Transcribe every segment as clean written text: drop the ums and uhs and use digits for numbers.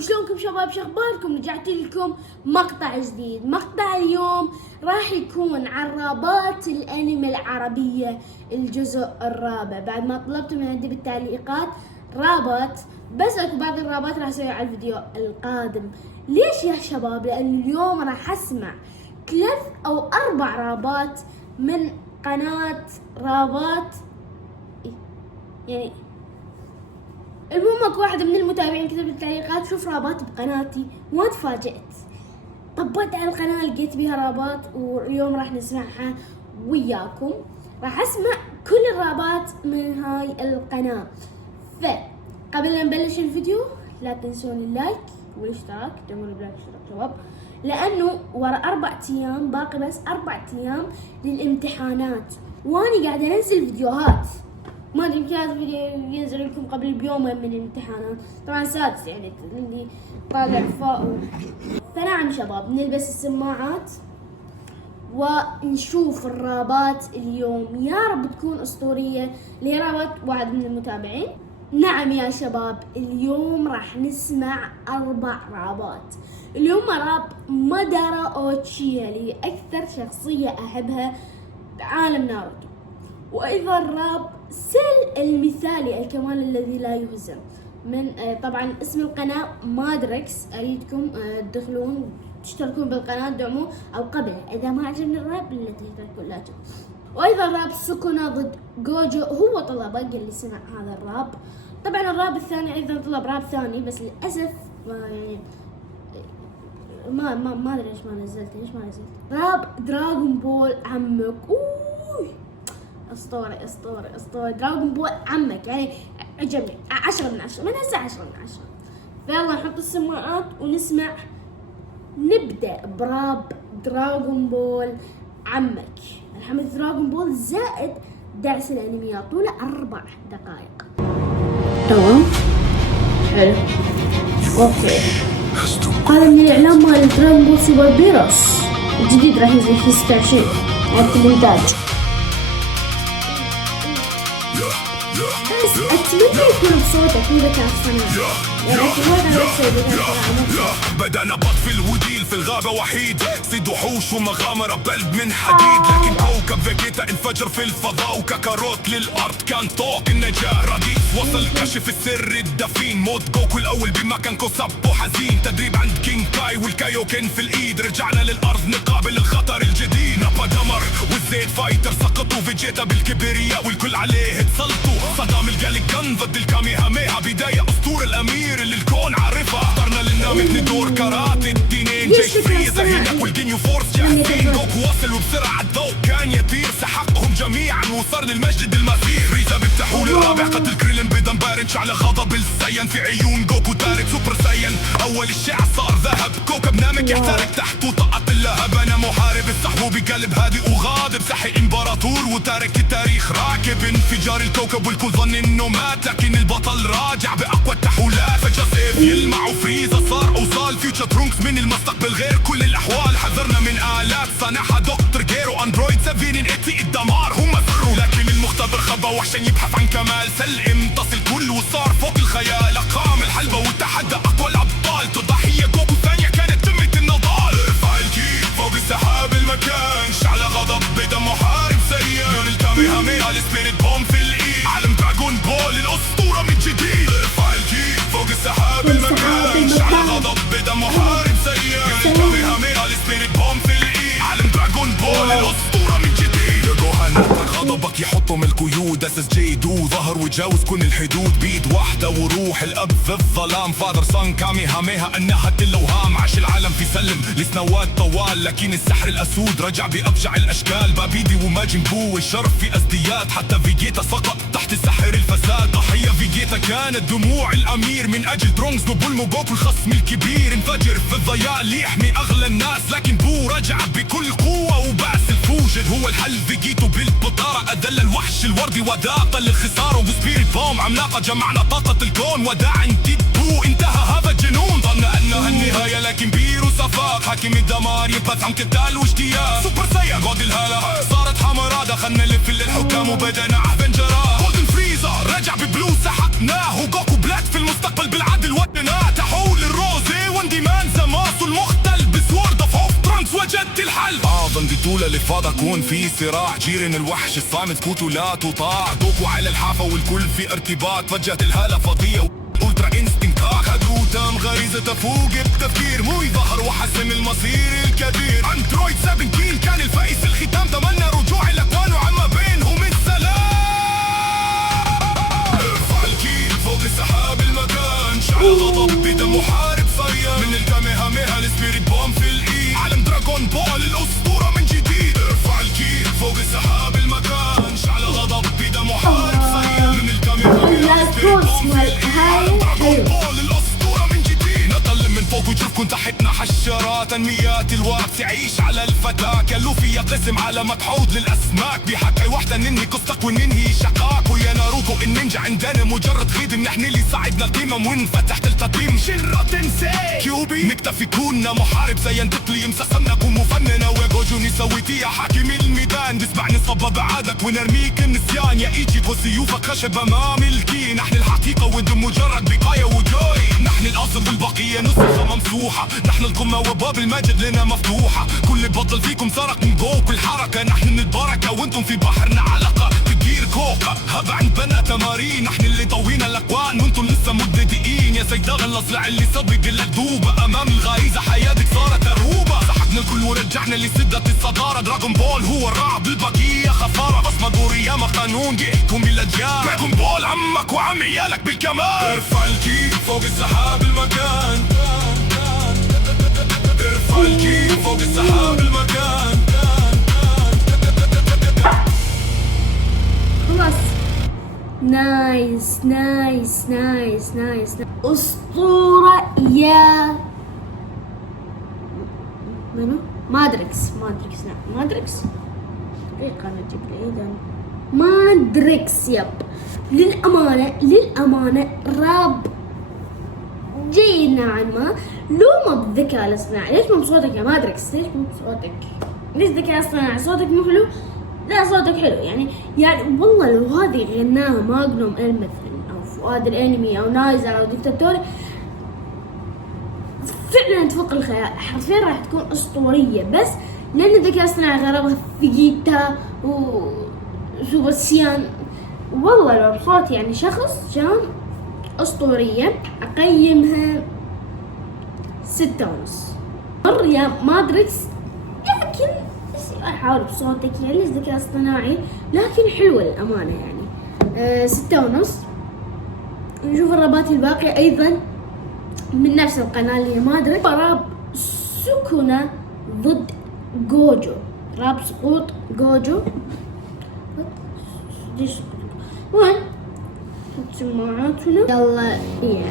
وشلونكم شباب؟ شخباركم؟ رجعت لكم مقطع جديد. مقطع اليوم راح يكون عن رابات الانمي العربية الجزء الرابع. بعد ما طلبتوا من عندي بالتعليقات رابط، بس اكو بعض الرابط راح اسويها على الفيديو القادم. ليش يا شباب؟ لان اليوم راح اسمع 3 أو 4 رابات من قناة رابات، يعني المهم اكو واحد من المتابعين كتب بالتعليقات شوف رابات بقناتي، وما تفاجأت. طبيت على القناة لقيت بيها رابات، واليوم راح نسمعها وياكم. راح اسمع كل الرابات من هاي القناة. فقبل لا نبلش الفيديو لا تنسون اللايك والاشتراك، دعموني باللايك والاشتراك شباب، لانه ورا 4 ايام، باقي بس 4 ايام للامتحانات، واني قاعدة انزل فيديوهات. ما ادري يمكن هذا الفيديو ينزل لكم قبل بيومين من الامتحانات، طبعا سادس يعني اللي طالع فوق. فنعم شباب، نلبس السماعات ونشوف الرابات اليوم، يا رب تكون اسطورية. اللي هي رابط واحد من المتابعين. نعم يا شباب، اليوم راح نسمع 4 رابات. اليوم راب مادارا اوتشيها اللي هي اكثر شخصية احبها بعالم ناروتو، وايضا راب سيل المثالي الكمال الذي لا يهزم من طبعا اسم القناة مادريكس. اريدكم تدخلون تشتركون بالقناة، دعموا او قبل اذا ما عجبني الراب لا تشتركون لا تشوفوا. وايضا راب سكونا ضد جوجو، هو طلبه قال لي سمع هذا الراب. طبعا الراب الثاني ايضا طلب راب ثاني، بس للاسف يعني ما ادري ليش ما نزلت. راب دراغون بول عمك. اسطوري دراغون بول عمك، يعني عجبني 10 من 10 من هسه 10 من 10. فيلا نحط السماعات ونسمع. نبدأ براب دراغون بول عمك، الحمد دراغون بول زائد دعس الانميات، طوله 4 دقائق. تمام حلو اوكي. هذا من الاعلان مال دراغون بول سوبر بيروس الجديد، راح ينزل في 26 وقت الانتاج. بس اتمنى يكون بصوتك اذا كانت صناعة، يعني بدأنا بطفي الوديل في الغابة وحيد، صيد وحوش ومغامرة بلد من حديد. لكن كوكب فيجيتا انفجر في الفضاء، وكاكاروت للأرض كان طوق النجاة رديف. وصل كشف السر الدفين، موت جوكو الأول بمكان كوساب وحزين. تدريب عند كينج كاي والكايوكين في الإيد، رجعنا للأرض نقابل الخطر الجديد. نابا دمر والزيت فايتر سقطوا، فيجيتا بالكبرياء والكل عليه اتسلطوا. صدام الجاليكان ضد الكاميهاميها، بداية أسطورة الأمير اللي الكون عارفها. اخترنا لنا مثل دور كاراتي، التنين جيش فريزا هنا والجينيو فورس جاهزين. جوكو وصل وبسرعة الضوء كان يطير، سحقهم جميعا وصار للمجد المثير. فريزا بيفتحوا الرابع، قتل كريلين بدم بارد، شعل غضب السين في عيون جوكو تارك سوبر ساين. اول الشعر صار ذهب، كوكب نامك يحترق تحته طاقة اللهب. انا محارب السحب بقلب هادئ وغاضب، سحي امبراطور وتارك التاريخ راكب. انفجار الكوكب والكل ظن انه مات، لكن البطل راجع باقوى التحولات. فجأة سيف يلمع وفريزا صار اوصال، فيوتشر ترونكس من المستقبل غير كل الاحوال. حذرنا من الات صنعها دكتور جيرو، اندرويد 780 الدمار هم فروا. لكن المختبر خبى وحشا يبحث عن كمال، سل امتص الكل وصار فوق الخيال. اقام الحلبة وتحدى اقوى الابطال، تضحية جوكو ثانية كانت تمة النضال. ارفع الكيك فوق السحاب المكان، شعل غضب بدم محارب سريع. من الكاميهاميها السبيريت بوم في الايد، عالم دراغون بول الاسطورة من جديد. ارفع الكيك فوق السحاب المكان، شعل غضب بدم محارب سريع. من الكاميهاميها السبيريت بوم في الايد، عالم دراغون بول الاسطورة من جديد. غضبك يحطم القيود، اسس جيدو ظهر وجاوز كل الحدود. بيد واحدة وروح الاب في الظلام، فادر صن كاميهاميها انها الاوهام. عاش العالم في سلم لسنوات طوال، لكن السحر الاسود رجع بابشع الاشكال. بابيدي وماجن بو الشرف في ازدياد، حتى فيجيتا سقط تحت سحر الفساد. ضحية فيجيتا كانت دموع الامير، من اجل ترونكس بولمو جوكو الخصم الكبير. انفجر في الضياء ليحمي اغلى الناس، لكن بو رجع بكل قوة وبعث الفوجد هو الحل. فيجيتو بالبطارة اذل الوحش الوردي وذاق للخسارة، وسبيريت بوم عملاقة جمعنا طاقة الكون. وداعا جديد بو انتهى هذا الجنون، ظن انها النهاية لكن بيرو صفاق. حاكم الدمار يبحث عن قتال واشتياق. سوبر سايان قود الهالة صارت حمراء، دخلنا نلف للحكام وبدأنا افنجرات. جولدن فريزر رجع ببلو سحقناه، وجوكو بلاك في المستقبل بالعدل ودناه. تحول الروز بطولة لفاضة كون في صراع، جيرن الوحش الصامت سكوته لا تطاع، دوكو على الحافة والكل في ارتباط، فجأة الهالة فضية أولترا انستنكت أخذوا تام غريزة فوق التفكير، مو يظهر وحسم المصير الكبير. اندرويد 17 كان الفايز الختام، تمنى رجوع الأكوان وعما بينهم السلام. ارفع الكيل فوق السحاب المكان، شعل غضب بدم محارب صيان، من الكاميهاميها لسبيريت بوم في الإيد، عالم دراغون بول الأسطورة من جديد. ارفع الكيل فوق السحاب المكان، شعل غضب بدم محارب صيان، من الكاميهاميها لسبيريت بوم في الإيد، دراغون بول الأسطورة من جديد. نطل من فوق وجوفكن تحتنا حشرات، انميات الوقت تعيش على الفتاة، كلوفيا قسم على متحوض للأسماك، بيحكي وحدة ننهي قصتك وننهي شقاك، ويا ناروتو النينجا عندنا مجرد غيد، نحن اللي صعدنا القمم وانفتحت التقييم. شنرا تنسي كيوبي نكتفي كونا محارب زي انتقلي مسخنا كون مفننا، وجوجو نسويتي يا حاكم الميدان، دسبع نصب بعادك ونرميك النسيان، يا ايجيكو سيوفك خشب امام الكي، نحن الحقيقة وانتم مجرد بقايا وجوي، نحن الاصل والبقية نسخة ممسوحة، نحن القمة وباب المجد لنا مفتوحة، كل بطل فيكم سرق من جوك الحركة، نحن البركة وانتم في بحرنا علقة، تجير كوكا هذا عند بنا تمارين، نحن اللي طوينا الاكوان وانتم لسه مبتدئين، يا سيداغ الاصلع اللي سبق الدوبة، امام الغريزة حياتك صارت هروبة، سحبنا الكل ورجعنا لسدة الصدارة، دراغون بول هو الرعب البقية خسارة، بس مدوري ياما قانون جيتكم بالاجيال، دراغون بول عمك وعم عيالك بالكمال. ارفع الكيل فوق السحاب المكان، ارفع الكيل فوق السحاب المكان. خلاص نايس نايس نايس نايس أسطورة يا منو؟ مادريكس نعم مادريكس دقيقة أنا أجيب لي مادريكس يب. للأمانة راب جيد نوعا ما، لو ما بالذكاء الاصطناعي. ليش مو بصوتك يا مادريكس؟ ليش مو بصوتك؟ ليش ذكاء اصطناعي؟ صوتك مو حلو؟ لا صوتك حلو يعني والله لو هذه غناها ماجنوم مثلا او فؤاد الانمي او نايزر او ديكتاتوري فعلا تفوق الخيال، حرفيا راح تكون اسطوريه، بس لان الذكاء الاصطناعي غرضها فيجيتا وسوبرسيان، والله لو بصوت يعني شخص كان اسطوريه. اقيمها 6.5 مر يا مادريكس، لكن احاول بصوتك يعني ليش ذكاء اصطناعي، لكن حلوه للامانه يعني 6.5. نشوف الرابات الباقيه ايضا من نفس القناه اللي هي مادريكس. راب سكنة ضد جوجو، راب سقوط جوجو. ليش وين سماعاتنا؟ يلا اوكي.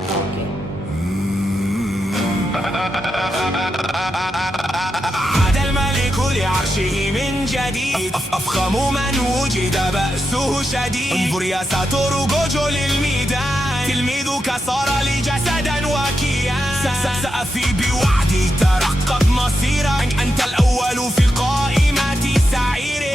عاد الملك لعرشه من جديد، أفخم من وجد بأسه شديد، انظر يا ساتورو جوجو للميدان، تلميذك صار لي جسدا وكيان، سأفي بوعدي ترقب مصيرك، أنت الأول في قائمة سعيري.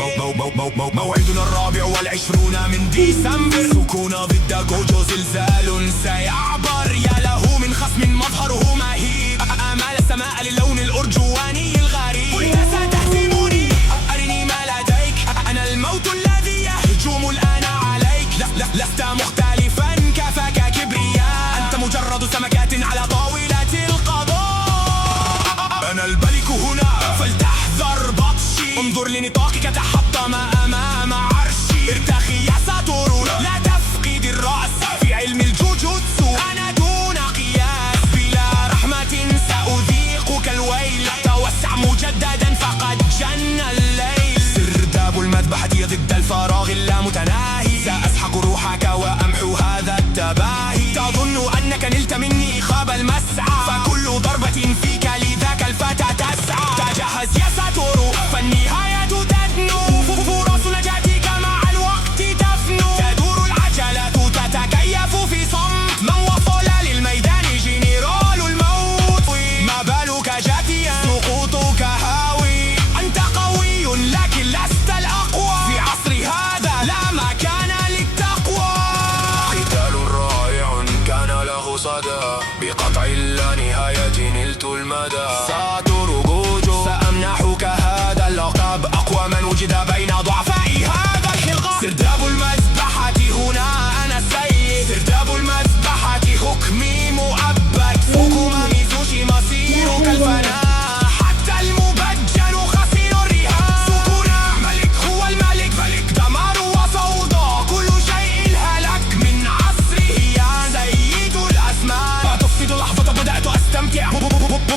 موعدنا 24 من ديسمبر، سكون ضد جوجو زلزال سيعبر، يا له من خصم مظهره مهيب، آمال السماء للون الأرجواني الغريب، قلت ستهزمني أرني ما لديك، أنا الموت الذي يهجم الآن عليك، لست مختلفا كفاك كبرياء، أنت مجرد سمكات على طاولة القضاء، أنا الملك هنا فلتحذر بطشي، انظر لنطاقك تحطم أمام عرشي، ارتخي يا ساتورو لا تفقد الرأس، في علم الجوجوتسو أنا دون قياس، بلا رحمة سأذيقك الويل، توسع مجددا فقد جن الليل، سرداب المذبحة ضد الفراغ اللامتناهي، سأسحق روحك وأمحو هذا التباهي، تظن أنك نلت مني خاب المسعى، فكل ضربة فيك لذاك الفتى تسعى، تجهز يا ساتورو فالنهاية تدنو، فرص نجاتك مع الوقت تفنو، تدور العجلات تتكيف في صمت، من وصل للميدان جنرال الموت، ما بالك جاتيا سقوطك هاوي، أنت قوي لكن لست الأقوى، في عصر هذا لا مكان للتقوى، قتال رائع كان له صدى، بقطع اللانهاية نلت المدى، ساتورو جوجو سأمنحك هذا اللقب.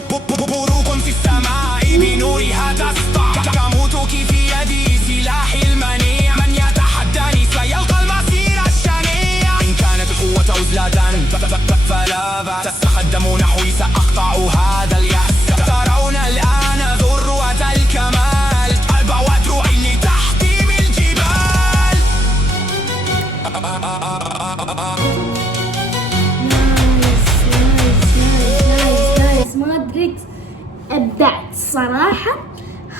بروق في السماء بنورها تسطع تموت في يدي سلاحي المنيع من يتحداني سيلقى المصير الشنيع إن كانت القوة عزلة فلا بأس تتقدم نحوي سأقطع هذا اليأس ترون الآن ذروة الكمال البوادر عيني تحطيم الجبال. نايس مادريكس، ابدعت صراحة.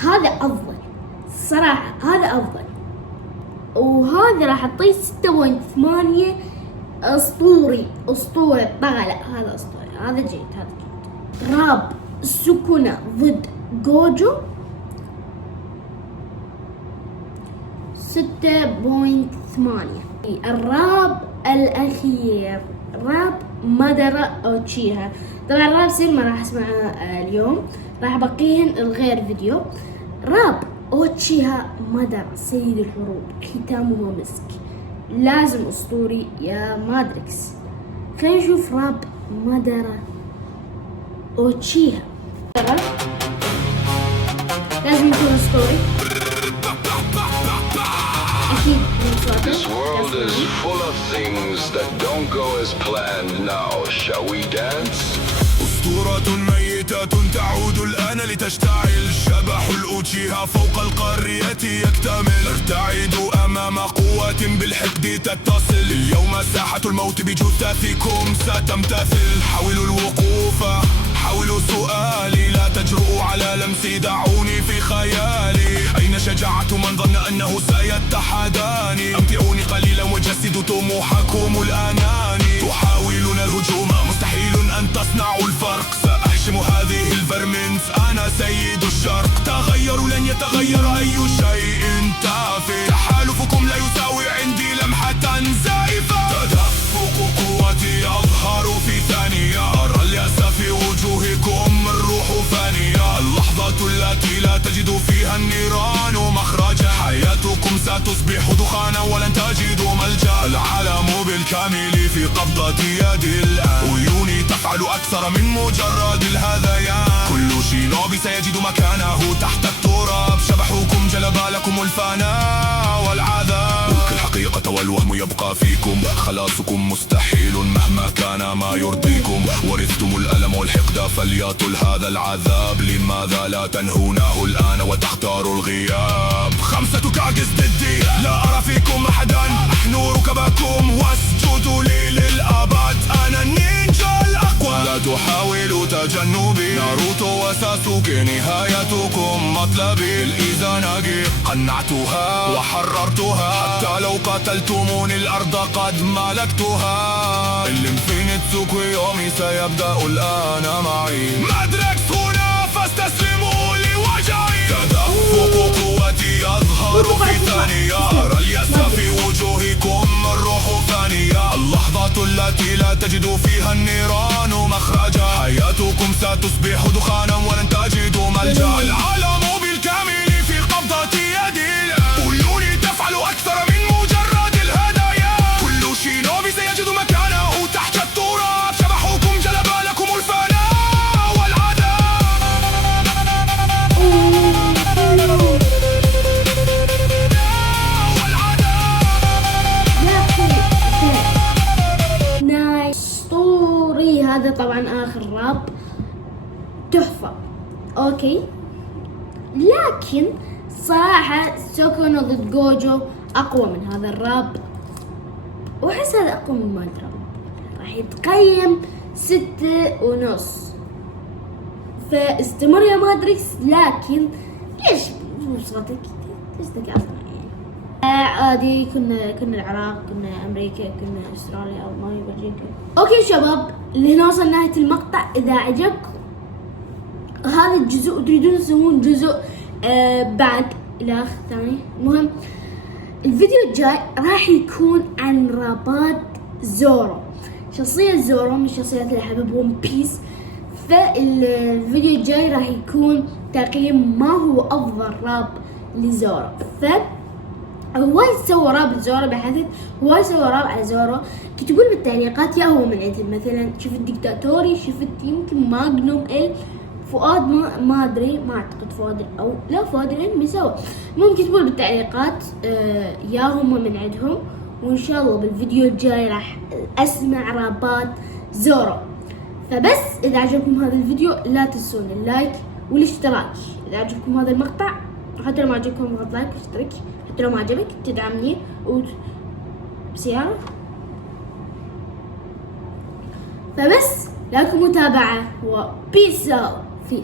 هذا افضل صراحة، هذا افضل. وهذا راح اعطيه 6.8. اسطوري اسطوري طغى. لا هذا اسطوري، هذا جيد، هذا جيد. راب سكنة ضد جوجو 6.8. الراب الاخير راب مادارا اوتشيها. طبعا راب سين ما راح اسمعه اليوم، راح بقيهن الغير فيديو. راب اوتشيها مادارا سيد الحروب ختامه مسك، لازم اسطوري يا مادريكس. خلينا نشوف راب مادارا اوتشيها. لازم يكون اسطوري اكيد. This world is full of things that don't go as planned now. Shall we dance? أسطورة ميتة تعود الآن لتشتعل. شبح الأوتشيها فوق القرية يكتمل. ارتعدوا أمام قوة بالحقد تتصل. اليوم ساحة الموت بجثثكم ستمتثل. حاولوا الوقوف، حاولوا سؤالي، لا تجرؤوا على لمسي، دعوني في خيالي. أين شجاعة من ظن أنه سيتحداني؟ أمتعوني قليلا وجسدوا طموحكم الأناني. تحاولون الهجوم، مستحيل أن تصنعوا الفرق. سأحشم هذه الفرمنت، أنا سيد الشرق. تغيروا لن يتغير أي شيء تافه. تحالفكم لا يساوي عندي لمحة زائفة. تدفق قوتي يظهر في ثانية. أرى اليأس في وجوهكم، الروح فانية. اللحظة التي لا تجد فيها النيران مخرجا. حياتكم ستصبح دخانا ولن تجدوا ملجأ. العالم بالكامل في قبضة يدي الآن. عيوني تفعل أكثر من مجرد الهذيان. كل شينوبي سيجد مكانه تحت التراب. شبحكم جلب لكم الفناء والعذاب. ألقي الحقيقة والوهم يبقى فيكم. خلاصكم مستحيل مهما كان ما يرضيكم. ورثتم الألم والحقد فليطل هذا العذاب. لماذا لا تنهونه الآن وتختاروا الغياب؟ 5 كاكس ضدي، لا أرى فيكم أحدا. أحنوا ركبكم واسجدوا لي للأبد. أنا النينجا الأقوى، لا تحاولوا تجنبي. ناروتو وساسوكي نهايتكم مطلبي. الإيزاناغي قنعتها وحررتها. حتى لو قتلتموني الأرض قد ملكتها. الانفينيتسو يومي سيبدأ الآن معي. مادريكس هنا فاستسلموا لوجعي. تدفق قوتي يظهر في ثانية. أرى اليأس في وجوهكم، الروح فانية. اللحظة التي لا تجد فيها النيران مخرجا. حياتكم ستصبح دخانا ولن تجدوا ملجأ. العالم بالكامل في قبضة يدي الآن. عيوني تفعل أكثر من مجرد الهدايا. كل شينوبي سيجد مكانه تحت التراب. شبحكم جلب لكم الفناء والعذاب. نايس اسطوري. هذا طبعا اخر راب تحفة. اوكي، لكن صراحة سوكونو ضد جوجو اقوى من هذا الراب، واحس هذا اقوى من مادرا. راح يتقيم 6.5. فاستمر يا مادريكس. لكن ليش صوتك ليش تقاطع يعني؟ عادي. كنا العراق، كنا امريكا، كنا استراليا او ما بلجيكا. اوكي شباب، لهنا وصلنا نهاية المقطع. اذا عجبكم هذا الجزء وتريدون تسوون جزء بعد الاخ ثاني، المهم الفيديو الجاي راح يكون عن رابات زورو. شخصية زورو من الشخصيات اللي احبها ون بيس. فالفيديو الجاي راح يكون تقييم ما هو افضل راب لزورو. هواي سوى راب زورو، بحثت هواي سوى راب على زورو. كتبوا بالتعليقات يا هو من عندهم. مثلا شفت ديكتاتوري، شفت يمكن ماغنوم ال، فؤاد ما ادري، ما اعتقد فؤاد او لا فؤاد الانمي سوا. ممكن تكتبوا بالتعليقات يا هم من عندهم، وان شاء الله بالفيديو الجاي راح اسمع رابات زورو. فبس اذا عجبكم هذا الفيديو لا تنسون اللايك والاشتراك. اذا عجبكم هذا المقطع، حتى لو ما عجبكم اضغط لايك واشترك، حتى لو ما عجبك تدعمني بسيارة. فبس لكم متابعة وبيس اوت فيفا.